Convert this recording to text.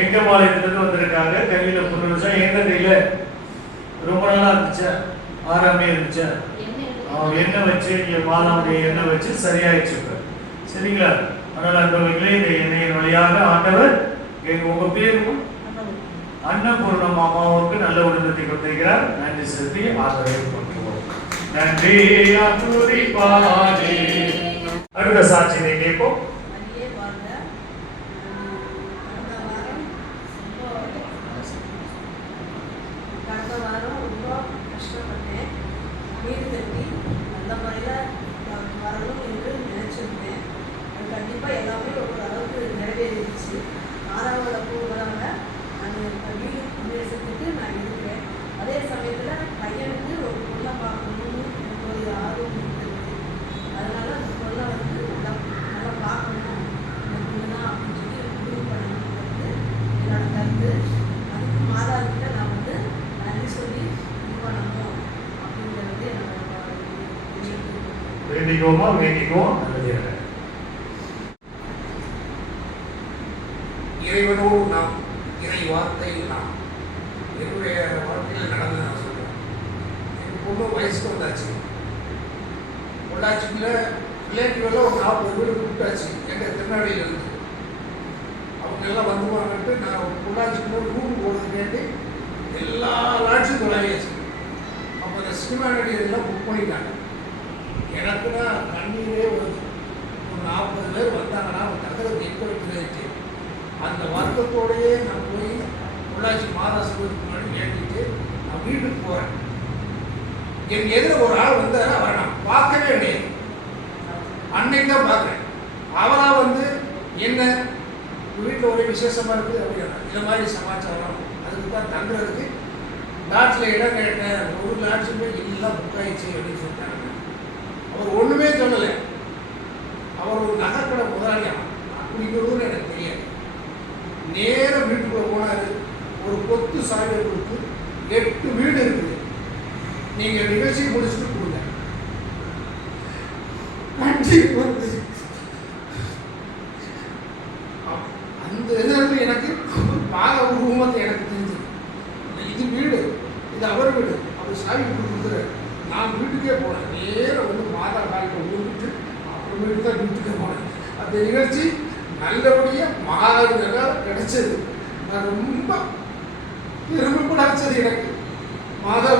எங்க மாநிலத்திலிருந்து வந்திருக்காங்க. கையில புதுசா எந்த கையில ரொம்ப நாளா இருந்துச்சா, ஆறாமே இருந்துச்சா, எண்ணெய் வச்சு இங்க மாதாவுடைய எண்ணெய் வச்சு சரியாயிடுச்சு. சரிங்களா? அதனால அன்பர்களே, இந்த எண்ணெயின் வழியாக ஆண்டவர் உங்க பேரும் அன்னபூர்ணம் அம்மாவுக்கு நல்ல உடனத்தை கொடுத்திருக்கிறார். நன்றி செலுத்தி ஆதரவு கொடுக்கிறோம். நன்றி. அடுத்த சாட்சியை கேட்போம். வீடு கட்டி நல்ல முறையில் வரணும் என்று நினைச்சிருந்தேன். அது கண்டிப்பாக எல்லாமே ஒரு அளவுக்கு நிறைவேறிடுச்சு. 6வது பூவராக நான் வீடு பிரதேசத்துக்கு நான் இருக்கிறேன். அதே சமயத்தில் பையனுக்கு ஒரு பொண்ணை பார்க்கணும்னு எனக்கு ஒரு ஆர்வம் இருக்குது. அதனால் அந்த பொண்ணை வந்து நல்லா பார்க்கணும், இந்த பொண்ணு தான் அப்படின்னு சொல்லி முடிவு பண்ணணுங்கிறது என்னோட கருத்து. அதுக்கு மாதாக்கிட்ட நான் வந்து நன்றி சொல்லி இது பண்ணணும் அப்படிங்கிறது என்னோட வேண்டிக்கோமா வேண்டிக்குவோம். நல்லது. இறைவனோடு நாம், இறை வார்த்தையில் நாம், என்னுடைய வாழ்க்கையில் நடந்து நான் சொல்கிறேன். எங்கள் பொண்ணு வயசுக்கு வந்தாச்சு. பொள்ளாச்சிக்குள்ள ரிலேட்டிவெல்லாம் ஒரு 40 வீடு கூப்பிட்டாச்சு. எங்கள் திருநெல்வேலியிலேருந்து அவங்க எல்லாம் வந்துவாங்கன்ட்டு நான் பொள்ளாச்சிக்குள்ள ரூம் போடுறது கேட்டு எல்லா லாட்சியும் தொலையாச்சு. அப்போ அந்த சினிமா நடிகர்கள்லாம் புக் பண்ணிட்டாங்க. எனக்குன்னா கண்ணீரே வருது. ஒரு 40 பேர் வந்தாங்கன்னா அவங்க தங்கத்தை எங்க வைக்கிறது. அந்த வருத்தத்தோடையே நான் போய் பொள்ளாச்சி மாதாசுக்கு முன்னாடி வேண்டிட்டு நான் வீட்டுக்கு போகிறேன். என் எதிர ஒரு ஆள் வந்தார். அவரை நான் பார்க்கவே கிடையாது. அன்னைக்கு தான் பார்க்குறேன். அவராக வந்து என்ன வீட்டில் ஒரே விசேஷமாக இருக்குது அப்படின்னா இந்த மாதிரி சமாச்சாரம் அதுக்கு தான் தங்குறதுக்கு லாட்ஜில் இடம் கேட்டேன். ஒரு லாட்ஜுமே எல்லாம் புக் ஆயிடுச்சு அப்படின்னு சொல்லிட்டாங்க. அவர் ஒன்றுமே சொல்லலை. அவர் ஒரு நகைக்கடை முதலாளியா அப்படிங்கிறதுன்னு எனக்கு தெரியாது. நேரம் வீட்டுக்குள்ள போனாரு. ஒரு கொத்து சாவியை கொடுத்து 8 வீடு இருக்குது, நீங்க நிகழ்ச்சி முடிச்சுட்டு கொடுங்க. அந்த இதில் எனக்கு பாக உருவத்தை எனக்கு தெரிஞ்சு இது வீடு, இது அவர் வீடு. அவர் சாவி கொடுத்துரு. நான் வீட்டுக்கே போனேன். நேரம் வந்து மாதா காலில் ஊருக்கு அப்புறமேட்டு தான் வீட்டுக்கே போனேன். அந்த நிகழ்ச்சி நல்லபடியாக மாதா கிடைச்சது. நான் ரொம்ப பெருமைப்படாச்சது எனக்கு. மாதா